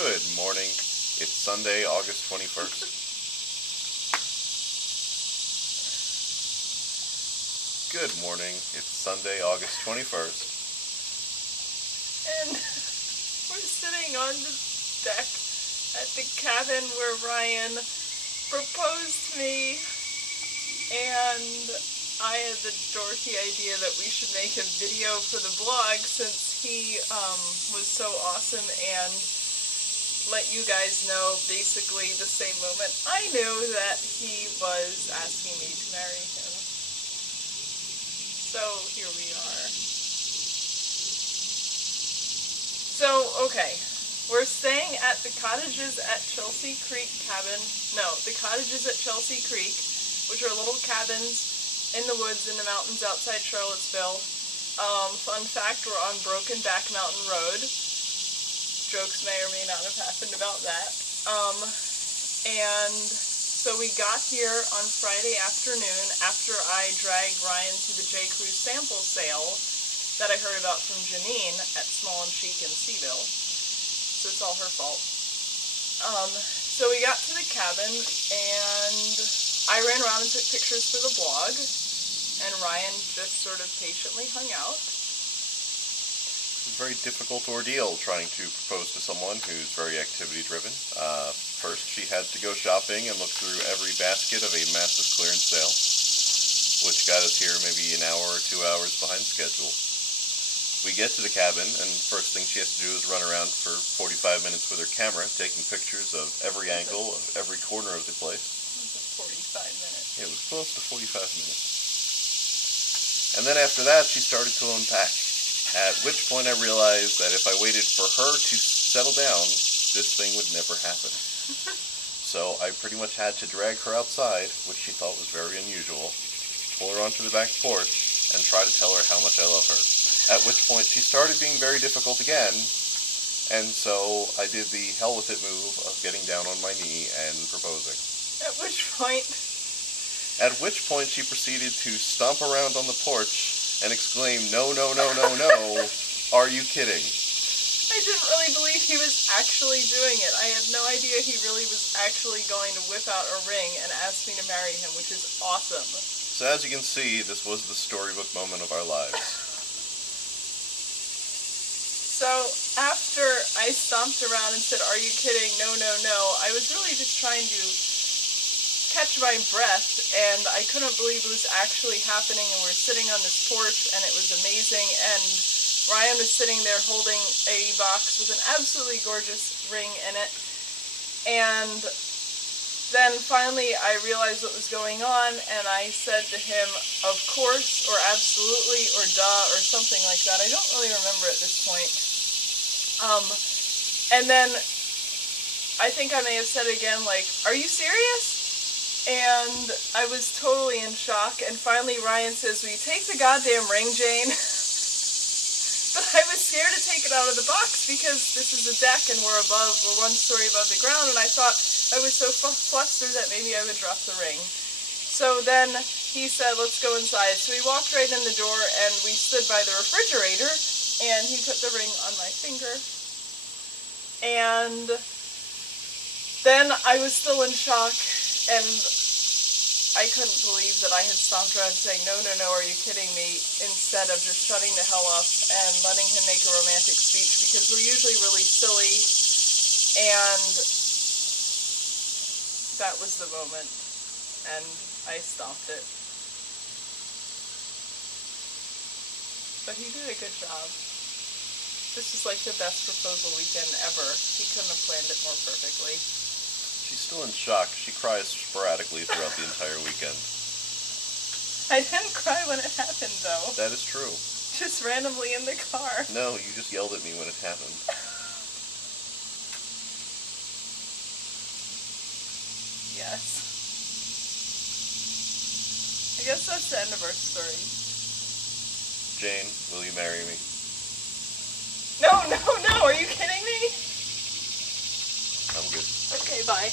Good morning. It's Sunday, August 21st. Good morning. It's Sunday, August 21st. And we're sitting on the deck at the cabin where Ryan proposed to me, and I had the dorky idea that we should make a video for the blog since he was so awesome and let you guys know basically the same moment I knew that he was asking me to marry him. So here we are. So, okay, we're staying at the Cottages at Chelsea Creek cabin. No, the Cottages at Chelsea Creek, which are little cabins in the woods in the mountains outside Charlottesville. Fun fact, we're on Broken Back Mountain Road. Jokes may or may not have happened about that. And so we got here on Friday afternoon after I dragged Ryan to the J. Crew sample sale that I heard about from Janine at Small and Chic in Seaville. So it's all her fault. So we got to the cabin and I ran around and took pictures for the blog, and Ryan just sort of patiently hung out. It's a very difficult ordeal trying to propose to someone who's very activity-driven. First, she had to go shopping and look through every basket of a massive clearance sale, which got us here maybe an hour or 2 hours behind schedule. We get to the cabin, and first thing she has to do is run around for 45 minutes with her camera, taking pictures of every angle of every corner of the place. It was 45 minutes. It was close to 45 minutes. And then after that, she started to unpack. At which point I realized that if I waited for her to settle down, this thing would never happen. So I pretty much had to drag her outside, which she thought was very unusual, pull her onto the back porch, and try to tell her how much I love her. At which point she started being very difficult again, and so I did the hell with it move of getting down on my knee and proposing. At which point she proceeded to stomp around on the porch and exclaim, "No, no, no, no, no, are you kidding?" I didn't really believe he was actually doing it. I had no idea he really was actually going to whip out a ring and ask me to marry him, which is awesome. So as you can see, this was the storybook moment of our lives. So after I stomped around and said, "Are you kidding? No, no, no," I was really just trying to catch my breath, and I couldn't believe it was actually happening, and we're sitting on this porch, and it was amazing, and Ryan was sitting there holding a box with an absolutely gorgeous ring in it, and then finally I realized what was going on, and I said to him, "Of course," or "absolutely," or "duh," or something like that. I don't really remember at this point. And then I think I may have said again, like, "Are you serious?" And I was totally in shock, and finally Ryan says, "Will you take the goddamn ring, Jane?" But I was scared to take it out of the box because this is a deck and we're 1 story above the ground, and I thought I was so flustered that maybe I would drop the ring. So then he said, "Let's go inside." So we walked right in the door and we stood by the refrigerator, and he put the ring on my finger. And then I was still in shock, and I couldn't believe that I had stomped around saying, "No, no, no, are you kidding me?" instead of just shutting the hell up and letting him make a romantic speech, because we're usually really silly, and that was the moment, and I stomped it. But he did a good job. This was like the best proposal weekend ever. He couldn't have planned it more perfectly. She's still in shock. She cries sporadically throughout the entire weekend. I didn't cry when it happened, though. That is true. Just randomly in the car. No, you just yelled at me when it happened. Yes. I guess that's the end of our story. Jane, will you marry me? No, no, no! Are you kidding me? I'm good. Okay, bye.